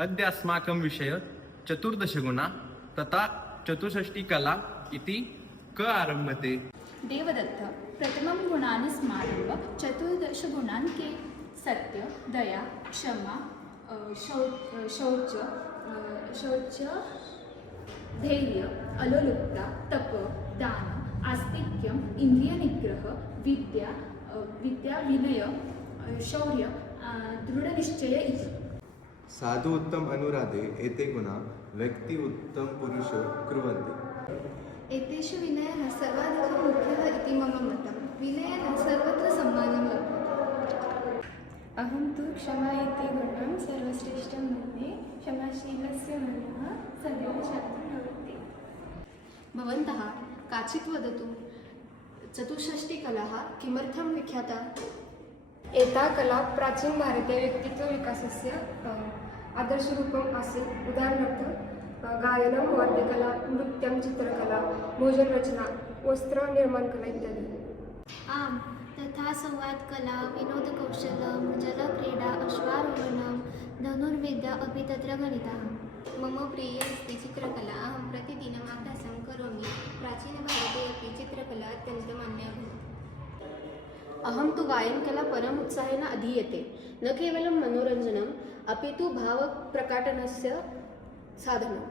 अद्य अस्माकं विषय चतुर्दशगुणा तथा चतुष्षष्टिकला इति क आरभ्यते। देवदत्त प्रथमं गुणान् स्मारय चतुर्दशगुणान् के सत्य दया क्षमा शौच धैर्य अलोलुप्ता तप दान आस्तिक्यम इंद्रियनिग्रह विद्या विनय शौर्य दृढनिश्चय इति। साधु उत्तम अनुराधे एते गुणा व्यक्ति उत्तम पुरुष कुर्वन्ति। एतेषु विनयः सर्वाधिकं मुख्यः इति मम मतं। विनयेन सर्वत्र सम्मानं लभ्यते। अहं तु क्षमा इति गुणं सर्वश्रेष्ठं मन्ये। क्षमाशीलस्य मनः सदैव शान्तं भवति। भवन्तः काचित् वदतु, चतुष्षष्टिकला किमर्थं विख्याता? एता कला प्राचीनभारते व्यक्तित्वविकासस्य आदर्शरूपम् आसीत्। उदाहरणार्थ गायनं, वाद्यकला, नृत्यं, चित्रकला, भोजनरचना, वस्त्रनिर्माणकला इत्यादि। आम्, तथा संवादकला, विनोदकौशलं, जलक्रीडा, अश्वारोहणं, धनुर्विद्या अपि तत्र गणिता। मम प्रिया अस्ति चित्रकला। अहं प्रतिदिनम् अभ्यासं करोमि। प्राचीनभारते अपि चित्रकला अत्यन्तमान्या भवति। अहं तु गायनकला परम उत्साहेन अधीयते। न केवलं मनोरञ्जनम् अपि तु भावप्रकटनस्य साधनम्।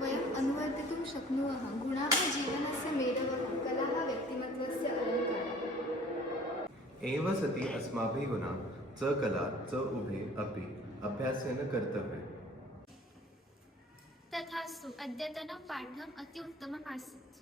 वयम् अनुवर्तितुं शक्नुमः। गुणाः जीवनस्य मेलवः, कलाः व्यक्तिमत्वस्य अलङ्कारः। एव सति अस्माभिः गुणा च कला च उभे अपि अभ्यासेन कर्तव्ये। तथास्तु अद्यतनं पाठम् अति उत्तमम् आसीत्।